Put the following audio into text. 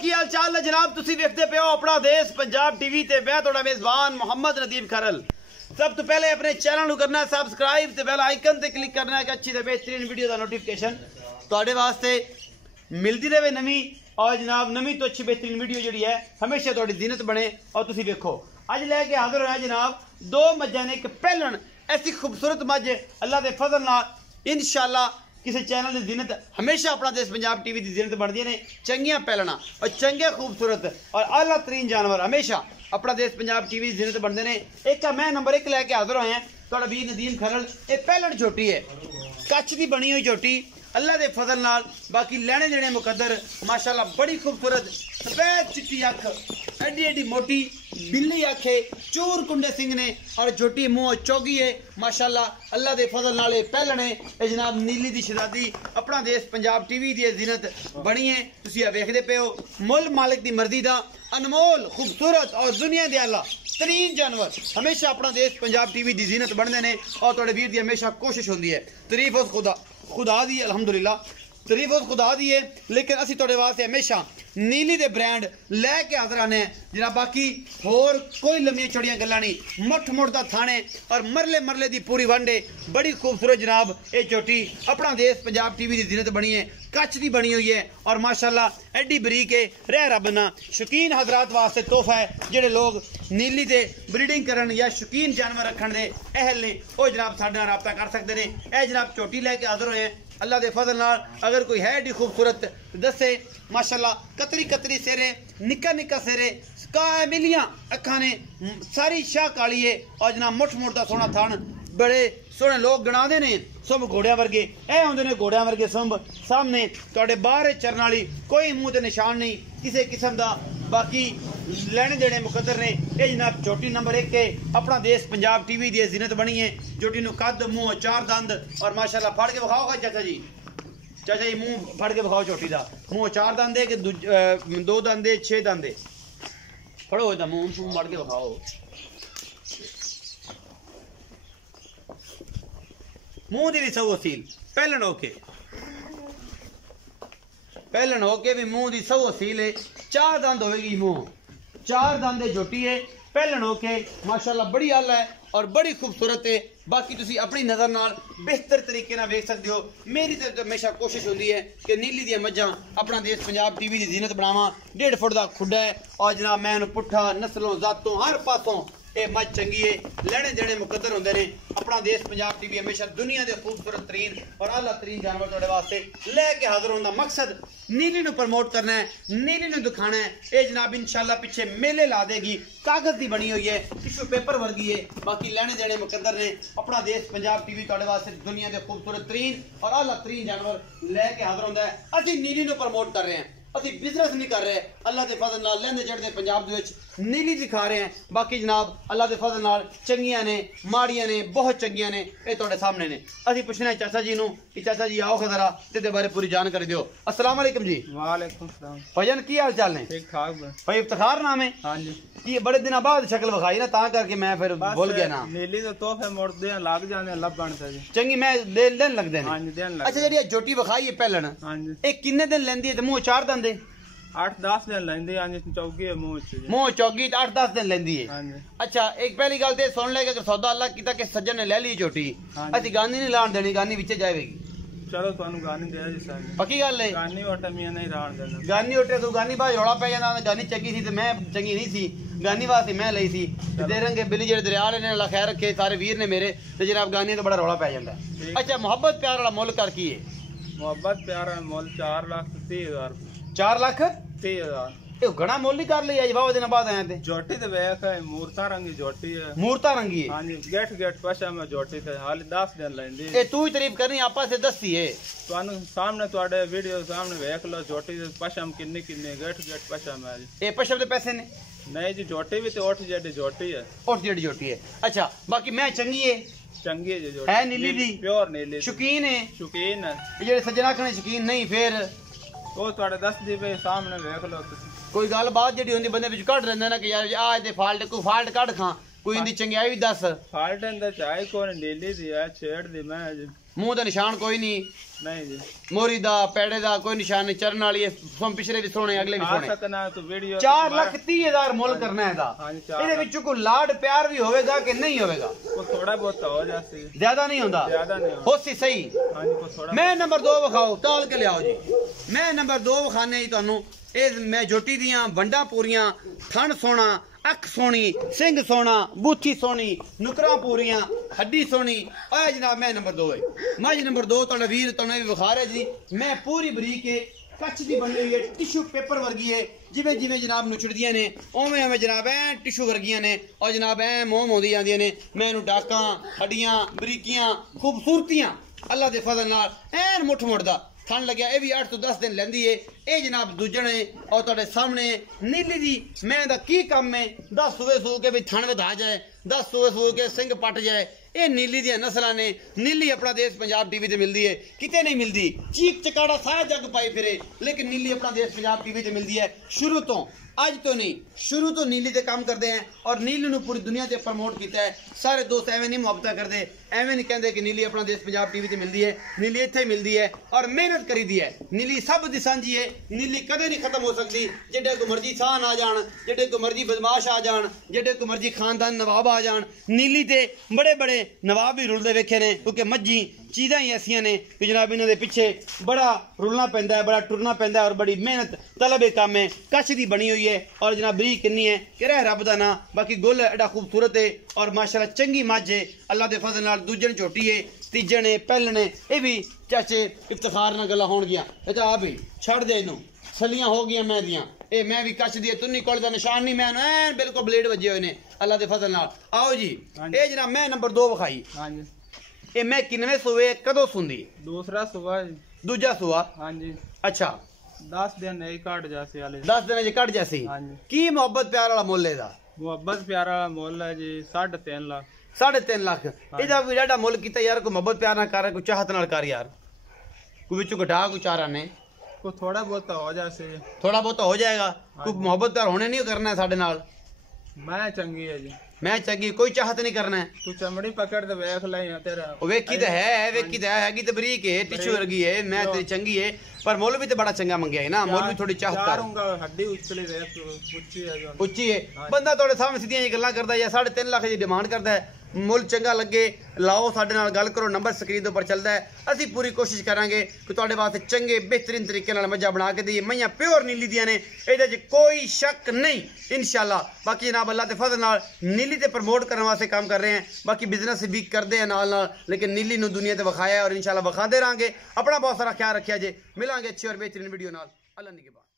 की हाल चाल है जनाब? तुसी देखते पे हो अपना देश पंजाब टीवी ते मैं थोड़ा मेजबान मोहम्मद नदीम खरल। सब तो पहले अपने चैनल को करना सब्सक्राइब ते बेल आइकन ते क्लिक करना है कि अच्छी ते बेहतरीन वीडियो का नोटिफिकेशन तुहाडे वास्ते मिलती रहे नवी और जनाब नवी तो अच्छी बेहतरीन वीडियो जी है हमेशा तुहाडी ज़ीनत बने। और तुसी देखो अज लैके हाजिर होया जनाब दो मज्जां ने, एक पहलन ऐसी खूबसूरत मज्ज अल्लाह के फजल नाल इंशाअल्लाह किसी चैनल की जीनत हमेशा अपना देश पंजाब टीवी की जीनत बनती ने। चंगिया पहलना और चंगे खूबसूरत और आला तरीन जानवर हमेशा अपना देश पंजाब टीवी की जीनत बनते हैं। एक मैं नंबर 1 लैके हाजिर होया थोड़ा वीर नदीम खरल। ये पहलन झोटी है, कच्छ की बनी हुई झोटी अल्लाह के फजल नाल। बाकी लैने देने मुकद्दर माशाल्लाह बड़ी खूबसूरत सफेद चिट्टी अख, एडी एडी मोटी बिल्ली अख है, चूर कुंडे सिंह ने और झोटी मुंह चौगी है माशाल्लाह अल्लाह के फजल नाल। पहलने ये जनाब नीली दी शहजादी अपना देश पंजाब टीवी की जीनत बनी है। तुसी वेखदे पे हो मुल मालिक की मर्जी का अनमोल खूबसूरत और दुनिया के आला तरीन जानवर हमेशा अपना देश पंजाब टीवी की जीनत बनते हैं। और तुहाडे वीर की हमेशा कोशिश होती है। तारीफ उस खुदा दी अल्हम्दुलिल्लाह, तारीफ उस खुदा दी है। लेकिन असी तुहाडे वास्ते हमेशा नीली दे ब्रांड लैके हाजिर आने जनाब। बाकी होर कोई लम्मियां चौड़ियां गल्लां नहीं, मुठ मुठ दा थाने और मरले मरले दी पूरी वंडे बड़ी खूबसूरत जनाब। ये चोटी अपना देश पंजाब टीवी की जीनत बनी है, कच्छ दी बनी हुई है और माशाल्लाह एडी बरीक है। रह रब ना शौकीन हजरात वास्ते तोहफा है जेडे लोग नीली दे ब्रीडिंग करन या शौकीन जानवर रखण दे अहल ने वो जनाब साडे नाल राबता कर सकते हैं। यह जनाब चोटी लैके हाजिर होए अल्लाह के फजल नाल। अगर कोई है एडी खूबसूरत दसे माशाल्लाह, कतरी कतरी सेरे, निक्का निक्का सेरे, मिलियां अखा ने, सारी शाह काली है और जनाब मुठ मुठ का सोना थान। बड़े सोहने लोग गणाते ने सुंब घोड़िया वर्गे, ए आउंदे ने घोड़िया वर्गे सुंब सामने तुहाडे बाहर चरन वाली कोई मुंह ते निशान नहीं किसी किस्म का। बाकी लेने देने मुकद्दर ने। ये जनाब चोटी नंबर 1 के अपना देश पंजाब टीवी की जीनत बनी है। चोटी नूं कद मुंह 4 दंद और माशाल्लाह फाड़ के विखाओ चाचा जी, चाचा जी मुंह फाड़ के विखाओ चोटी का। मुंह 4 दंद है कि 2 दंद है 6 दंद है? फड़ो इहदा मुंह फाड़ के विखाओ। मुंह दी भी सौ असील पहलन होके भी मुंह दी सौ असील है। 4 दंद होएगी मुंह, 4 दंद झोटी है पहलन होके माशाल्लाह बड़ी आला है और बड़ी खूबसूरत है। बाकी तुसी अपनी नज़र नाल बेहतर तरीके नाल वेख सकते हो। मेरी तो हमेशा कोशिश होती है कि नीली दी मज्जां अपना देश पंजाब टीवी की जीनत बनावा। 1.5 फुट का खुड्डा है और जनाब मैं पुट्ठा नस्लों जातों हर पासों ये मज चंगी है। लेने देने मुकद्दर होंदे ने। अपना देश पंजाब टीवी हमेशा दुनिया के खूबसूरत तरीन और आला तरीन जानवर तुहाडे वास्ते लैके हाजिर होने का मकसद नीली नूं प्रमोट करना है, नीली नूं दिखाना है। ये जनाब इंशाल्लाह पीछे मेले ला देगी, कागज की बनी हुई है, टिश्यू पेपर वर्गी है। बाकी लेने देने मुकद्दर ने। अपना देश पंजाब टीवी तुहाडे वास्ते दुनिया के खूबसूरत तरीन और आला तरीन जानवर लैके हाजिर होंदा है। असीं नीली नूं प्रमोट कर रहे हैं, असी बिजनेस नहीं कर रहे। अल्लाह के फजल नाल लैंदे चढ़दे पंजाब दे विच नीली दिखा रहे हैं। बाकी जनाब अल्लाह के फजल नाल चंगियां ने, माड़ियां ने, बहुत चंगियां ने, ये तुहाडे सामने ने। असी पुछना चाचा जी नूं कि चाचा जी आओ खजरा ते बारे पूरी जानकारी दियो। अस्सलाम वालेकुम जी। वालेकुम सलाम। भाईजान की हाल चाल ने? ठीक ठाक भाई। इफ्तिखार नाम है? हां जी। कि बड़े दिनों बाद शक्ल विखाई ना ता करके मैं फिर भूल गया ना। नीली तो तोहफे मुड़दे लग जाने लभण ते जी चंगी मैं दिन लगदे ने। हां जी दिन लगदे। अच्छा जेडी झोटी विखाई है पहलन, हां जी, ए किन्ने दिन लेंदी है ते मुंह 4 दंद है? 8-10 दिन लेंदी है। चौकी है मुंह चौकी 8-10 दिन लेंदी है। अच्छा एक पहली गल ते सुन ले कि सौदा अल्लाह कीता कि सज्जन ने ले ली झोटी, असी गानी नहीं लाण देनी, गानी विच जावेगी। चलो तुहानू गानी दे जी साहब, पक्की गल है। गानी ओटे मियां नहीं राण देना। गानी ओटे तू गानी बाज रोड़ा पै जांदा, गानी चंगी सी ते मैं चंगी नहीं सी, गानी वास्ते मैं लई सी ते रंगे बिल्ली जेड़े दरिया वाले ने अल्लाह खैर रखे सारे वीर ने मेरे ते जनाब गानी तो बड़ा रोड़ा पै जांदा। अच्छा मोहब्बत प्यार वाला मुल कर की है? मोहब्बत प्यार वाला मुल 4,30,000 4,30,000 ये घना मोल नहीं कर लिया बहुत दिन बाद आए थे। जोटी तो वेख है मूर्ता रंगी जोटी है। मूर्ता रंगी है? हां जी गेट गेट पशा में जोटी थे हाल 10 दिन लेंदी। ए तू ही तारीफ करनी आपा से दसती है। तुहानू सामने तुहाडे वीडियो सामने वेख लो जोटी दे पशा में किन्ने किन्ने गेट गेट पशा में। ए पशा दे पैसे ने? नहीं जी जोटी भी तो 8 जेडी जोटी है। 8 जेडी जोटी है। अच्छा बाकी मैं चंगी है? चंगी है जो है नीली दी प्योर नीली शौकीन है। शौकीन है जेडे सज्जना कने शौकीन नहीं फिर वो तुहाडे दस दी पे सामने वेख लो। कोई गल बात जेडी होंदी बंदे विच कढ रहिंदा ना कि यार आज दे फाल्ट कोई फाल्ट कढ खां कोई इंदी चंगाई भी दस। फाल्ट इंदा चाहे कोई नीली दी है छेड़ दी मैं मूंह दा निशान कोई नहीं नहीं जी मोरी दा पेड़े दा कोई निशान नहीं चरण वाली है हम पिछले भी सोने अगले भी सोने सकना तो वीडियो 4,30,000 मुल करना है दा ਇਹਦੇ ਵਿੱਚ ਕੋਈ ਲਾਡ ਪਿਆਰ ਵੀ ਹੋਵੇਗਾ ਕਿ ਨਹੀਂ ਹੋਵੇਗਾ को थोड़ा बहुत हो जाती ज्यादा नहीं होता ज्यादा नहीं होता ਹੋਸੀ ਸਹੀ हां जी को थोड़ा मैं नंबर 2 ਵਿਖਾਓ ਟਾਲ ਕੇ ਲਿਆਓ ਜੀ मैं नंबर 2 ਵਿਖਾਣੇ ਜੀ ਤੁਹਾਨੂੰ ਇਹ ਮੈਂ ਜੋਟੀ ਦੀਆਂ ਵੰਡਾਂ ਪੂਰੀਆਂ ਥਣ ਸੋਣਾ ਅੱਖ ਸੋਹਣੀ ਸਿੰਘ ਸੋਹਣਾ ਬੂਥੀ ਸੋਹਣੀ ਨੁਕਰਾਂ ਪੂਰੀਆਂ ਹੱਡੀ ਸੋਹਣੀ ਆ ਜਨਾਬ ਮੈਂ ਨੰਬਰ 2 ਹੈ ਮੱਝ ਨੰਬਰ 2 ਤੁਹਾਡਾ ਵੀਰ ਤੁਹਾਨੂੰ ਵੀ ਵਿਖਾ ਰਿਹਾ ਜੀ ਮੈਂ ਪੂਰੀ ਬਰੀਕ ਹੈ ਕੱਚ ਦੀ ਬਣੀ ਹੋਈ ਹੈ ਟਿਸ਼ੂ ਪੇਪਰ ਵਰਗੀ ਹੈ ਜਿਵੇਂ ਜਿਵੇਂ ਜਨਾਬ ਨੁਚੜਦੀਆਂ ਨੇ ਉਵੇਂ ਉਵੇਂ ਜਨਾਬ ਐ ਟਿਸ਼ੂ ਵਰਗੀਆਂ ਨੇ ਔਰ ਜਨਾਬ ਐ ਮੋਹ ਮੋਦੀ ਜਾਂਦੀਆਂ ਨੇ ਮੈਂ ਇਹਨੂੰ ਡਾਕਾਂ ਹੱਡੀਆਂ ਬਰੀਕੀਆਂ ਖੂਬਸੂਰਤੀਆਂ ਅੱਲਾ ਦੇ ਫਜ਼ਲ ਨਾਲ ਐਨ ਮੁੱਠ ਮੁੱਠਦਾ ਥਣ ਲੱਗਿਆ ਇਹ ਵੀ 8 ਤੋਂ 10 ਦਿਨ ਲੈਂਦੀ ਏ ਇਹ ਜਨਾਬ ਦੂਜਣੇ ਔਰ ਤੁਹਾਡੇ ਸਾਹਮਣੇ ਨੀਲੀ ਦੀ ਮੈਂ ਦਾ ਕੀ ਕੰਮ ਹੈ 10 ਸੂਏ ਸੂ ਕੇ ਵੀ ਥਣ ਵਧਾ ਜਾਏ 10 ਸੂਏ ਸੂ ਕੇ ਸਿੰਘ ਪੱਟ ਜਾਏ ਇਹ ਨੀਲੀ ਦੀਆਂ ਨਸਲਾਂ ਨੇ ਨੀਲੀ ਆਪਣਾ ਦੇਸ਼ ਪੰਜਾਬ ਟੀਵੀ ਤੇ ਮਿਲਦੀ ਹੈ ਕਿਤੇ ਨਹੀਂ ਮਿਲਦੀ ਚੀਕ ਚਕਾੜਾ ਸਾਰਾ ਜੱਗ ਪਾਈ ਫਿਰੇ ਲੇਕਿਨ ਨੀਲੀ ਆਪਣਾ ਦੇਸ਼ ਪੰਜਾਬ ਟੀਵੀ ਤੇ ਮਿਲਦੀ ਹੈ ਸ਼ੁਰੂ ਤੋਂ ਅੱਜ ਤੋਂ ਨਹੀਂ ਸ਼ੁਰੂ ਤੋਂ ਨੀਲੀ ਤੇ ਕੰਮ ਕਰਦੇ हैं और नीली ਨੂੰ ਪੂਰੀ ਦੁਨੀਆ ਤੇ ਪ੍ਰਮੋਟ ਕੀਤਾ ਹੈ ਸਾਰੇ ਦੋਸਤ ਐਵੇਂ ਨਹੀਂ ਮੁਹੱਬਤਾਂ ਕਰਦੇ ਐਵੇਂ ਨਹੀਂ ਕਹਿੰਦੇ ਕਿ ਨੀਲੀ ਆਪਣਾ ਦੇਸ਼ ਪੰਜਾਬ ਟੀਵੀ ਤੇ ਮਿਲਦੀ ਹੈ ਨੀਲੀ ਇੱਥੇ ਮਿਲਦੀ ਹੈ ਔਰ ਮਿਹਨਤ ਕਰੀਦੀ ਹੈ ਨੀਲੀ ਸਭ ਦੀ ਸਾਂਝੀ ਹੈ ਨੀਲੀ ਕਦੇ ਨਹੀਂ ਖਤਮ ਹੋ ਸਕਦੀ ਜਿਹੜੇ ਕੋ ਮਰਜ਼ੀ ਸਾਨ ਆ ਜਾਣ ਜਿਹੜੇ ਕੋ ਮਰਜ਼ੀ ਬਦਮਾਸ਼ ਆ ਜਾਣ ਜਿਹੜੇ ਕੋ ਮਰਜ਼ੀ ਖਾਨਦਾਨ ਨਵਾਬ ਆ ਜਾਣ ਨੀਲੀ ਤੇ ਬੜੇ ਬੜੇ ਨਵਾਬ ਵੀ ਰੁਲਦੇ ਵੇਖੇ ਨੇ ਕਿਉਂਕਿ ਮੱਝੀ ਚੀਜ਼ਾਂ ਹੀ ਐਸੀਆਂ ਨੇ ਕਿ ਜਨਾਬ ਇਹਨਾਂ ਦੇ ਪਿੱਛੇ ਬੜਾ ਰੁਲਣਾ ਪੈਂਦਾ ਹੈ ਬੜਾ ਟੁਰਨਾ ਪੈਂਦਾ ਔਰ ਬੜੀ ਮਿਹਨਤ ਤਲਬ ਇਹ ਕੰਮ ਹੈ ਕੱਚ ਦੀ ਬਣੀ ਹੋਈ ਹੈ ਔਰ ਜਨਾਬ ਬਰੀਕ ਕਿੰਨੀ ਹੈ ਕਿ ਰਹਿ ਰੱਬ ਦਾ ਨਾਂ ਬਾਕੀ ਗੁੱਲ ਐਡਾ ਖੂਬਸੂਰਤ ਹੈ ਔਰ ਮਾਸ਼ਾਅੱਲਾ ਚੰਗੀ ਮੱਝ ਹੈ ਅੱਲਾ ਦੇ ਫਜ਼ਲ ਨਾਲ ਦੂਜਣ ਝੋਟੀ ਹੈ ਤੀਜਣ ਹੈ ਪਹਿਲਣ ਹੈ ਇਹ ਵੀ ਚਾਚੇ ਇਫਤਖਾਰ ਨਾਲ ਗੱਲਾਂ ਹੋਣਗੀਆਂ ਅੱਛਾ ਆ ਵੀ ਛੱਡ ਦੇ ਇਹਨੂੰ ਛਲੀਆਂ ਹੋ ਗਈਆਂ ਮੈਂ ਦੀਆਂ ਇਹ ਮੈਂ ਵੀ ਕੱਚ ਦੀ ਤੁੰਨੀ ਕੋਲ ਦਾ ਨਿਸ਼ਾਨ ਨਹੀਂ ਮੈਂ ਐਨ ਬਿਲਕੁਲ ਬਲੇਡ ਵੱਜੇ ਹੋਏ ਨੇ ਅੱਲਾ ਦੇ ਫਜ਼ਲ ਨਾਲ ਆਓ ਜੀ ਇਹ ਜਨਾਬ ਮੈਂ ਨੰਬਰ 2 ਵਿਖਾਈ ਹਾਂਜੀ ਇਹ ਮੈਂ ਕਿੰਨਵੇਂ ਸੂਏ ਕਦੋਂ ਸੁੰਦੀ दूसरा सुबह ਦੂਜਾ ਸੂਆ हाँ जी ਅੱਛਾ 10 दिन नहीं काट जासे वाले 10 ਦਿਨਾਂ ਚ ਕੱਢ ਜਾਸੀ ਹਾਂਜੀ ਕੀ ਮੁਹੱਬਤ ਪਿਆਰ ਵਾਲਾ ਮੁੱਲ ਇਹਦਾ मोहब्बत प्यारा मोल है जी 3.5 लाख 3.5 ਲੱਖ ਇਹਦਾ ਵੀ ਜਿਹੜਾ ਮੁੱਲ ਕੀਤਾ ਯਾਰ ਕੋਈ ਮੁਹੱਬਤ ਪਿਆਰ ਨਾਲ ਕਰ ਕੋਈ ਚਾਹਤ ਨਾਲ ਕਰ ਯਾਰ ਕੋਈ ਵਿੱਚੋਂ ਘਟਾ ਕੋਈ ਚਾਰਾ ਨੇ को थोड़ा बहुत तो हो जासे ਥੋੜਾ ਬਹੁਤ ਹੋ ਜਾਏਗਾ ਕੋਈ ਮੁਹੱਬਤ ਪਿਆਰ ਹੋਣੇ ਨਹੀਂ ਕਰਨਾ ਸਾਡੇ ਨਾਲ मैं चंगी है जी ਮੈਂ ਚੰਗੀ ਕੋਈ ਚਾਹਤ ਨਹੀਂ ਕਰਨਾ तू चमड़ी पकड़ दे वेख ले तेरा ਉਹ ਵੇਖੀ ਤਾਂ ਹੈ ਵੇਖੀ ਤਾਂ ਹੈਗੀ ਤੇ ਬਰੀਕ ਹੈ ਟਿਸ਼ੂ ਵਰਗੀ ਹੈ ਮੈਂ ਤੇ ਚੰਗੀ ਹੈ ਪਰ ਮੁੱਲ ਵੀ ਤੇ ਬੜਾ ਚੰਗਾ ਮੰਗਿਆ ਹੈ ਨਾ ਮੁੱਲ ਵੀ ਥੋੜੀ ਚਾਹਤ ਕਰ चारूंगा हड्डी उछली वेख ऊंची है जो ਉੱਚੀ ਹੈ ਬੰਦਾ ਤੁਹਾਡੇ ਸਾਹਮਣੇ ਸਿੱਧੀਆਂ ਜੀ ਗੱਲਾਂ ਕਰਦਾ ਜਾਂ 3.5 ਲੱਖ ਦੀ ਡਿਮਾਂਡ ਕਰਦਾ ਹੈ ਮੁੱਲ ਚੰਗਾ ਲੱਗੇ ਲਾਓ ਸਾਡੇ ਨਾਲ ਗੱਲ ਕਰੋ ਨੰਬਰ ਸਕਰੀਨ ਦੇ ਉੱਪਰ ਚੱਲਦਾ ਹੈ ਅਸੀਂ ਪੂਰੀ ਕੋਸ਼ਿਸ਼ ਕਰਾਂਗੇ ਕਿ ਤੁਹਾਡੇ ਵਾਸਤੇ ਚੰਗੇ ਬਿਹਤਰੀਨ ਤਰੀਕੇ ਨਾਲ ਮੱਝਾਂ ਬਣਾ ਕੇ ਦਈਏ ਮਈਆਂ ਪਿਓਰ ਨੀਲੀ ਦੀਆਂ ਨੇ ਇਹਦੇ 'ਚ ਕੋਈ ਸ਼ੱਕ ਨਹੀਂ ਇਨਸ਼ਾਅੱਲਾ ਬਾਕੀ ਜਨਾਬ ਅੱਲਾ ਦੇ ਫਜ਼ਲ ਨਾਲ ਨੀਲੀ ਤੇ ਪ੍ਰਮੋਟ ਕਰਨ ਵਾਸਤੇ ਕੰਮ ਕਰ ਰਹੇ ਹਾਂ ਬਾਕੀ ਬਿਜ਼ਨਸ ਵੀ ਕਰਦੇ ਆ ਨਾਲ ਲੇਕਿਨ ਨੀਲੀ ਨੂੰ ਦੁਨੀਆ ਤੇ ਵਿਖਾਇਆ ਔਰ ਇਨਸ਼ਾਅੱਲਾ ਵਿਖਾਦੇ ਰਹਾਂਗੇ ਆਪਣਾ ਬਹੁਤ ਸਾਰਾ ਖਿਆਲ ਰੱਖਿਆ ਜੇ ਮਿਲਾਂਗੇ ਅੱਛੀ ਔਰ ਬਿਹਤਰੀਨ ਵੀਡੀਓ ਨਾਲ ਅੱਲਾ ਨਿਗਹਿਬਾਨ